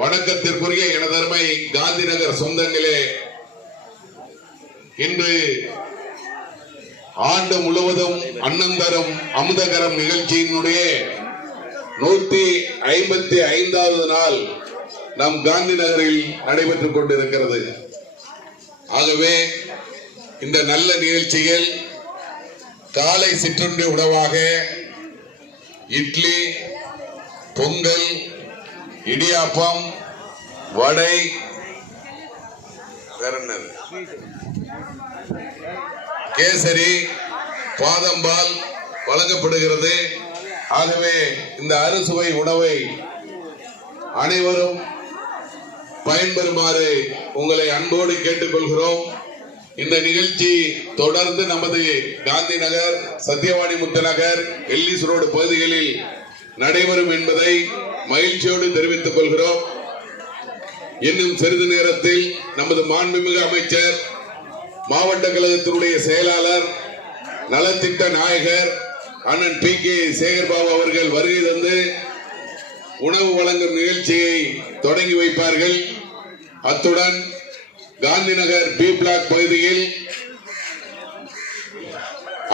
வணக்கத்திற்குரிய எனதருமை காந்தி நகர் சொந்தங்களே, இன்று ஆண்டு முழுவதும் அன்னந்தரும் அமுதகரம் நிகழ்ச்சியினுடைய 155வது நாள் நம் காந்தி நகரில் நடைபெற்றுக் கொண்டிருக்கிறது. ஆகவே இந்த நல்ல நிகழ்ச்சியில் காலை சிற்றுண்டி உணவாக இட்லி, பொங்கல், இடியாப்பம், வடை, கேசரி, பாதம்பால் வழங்கப்படுகிறது. ஆகவே இந்த அறுசுவை உணவை அனைவரும் பயன்பெறுமாறு உங்களை அன்போடு கேட்டுக்கொள்கிறோம். இந்த நிகழ்ச்சி தொடர்ந்து நமது காந்தி நகர், சத்தியவாணி முத்தநகர், எல்லிஸ் ரோடு பகுதிகளில் நடைபெறும் என்பதை மகிழ்ச்சியோடு தெரிவித்துக் கொள்கிறோம். இன்னும் சிறிது நேரத்தில் நமது மாண்புமிகு அமைச்சர், மாவட்ட கழகத்தினுடைய செயலாளர், நலத்திட்ட நாயகர் அண்ணன் PK சேகர்பாபு அவர்கள் வருகை தந்து உணவு வழங்கும் நிகழ்ச்சியை தொடங்கி வைப்பார்கள். அத்துடன் காந்தி நகர் B பிளாக் பகுதியில்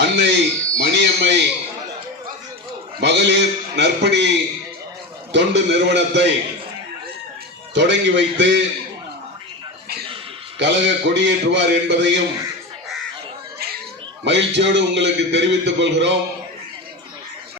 அன்னை மணியம்மை மகளிர் நற்பணி தொண்டு நிறுவனத்தை தொடங்கி வைத்து கழக கொடியேற்றுவார் என்பதையும் மகிழ்ச்சியோடு உங்களுக்கு தெரிவித்துக் கொள்கிறோம்.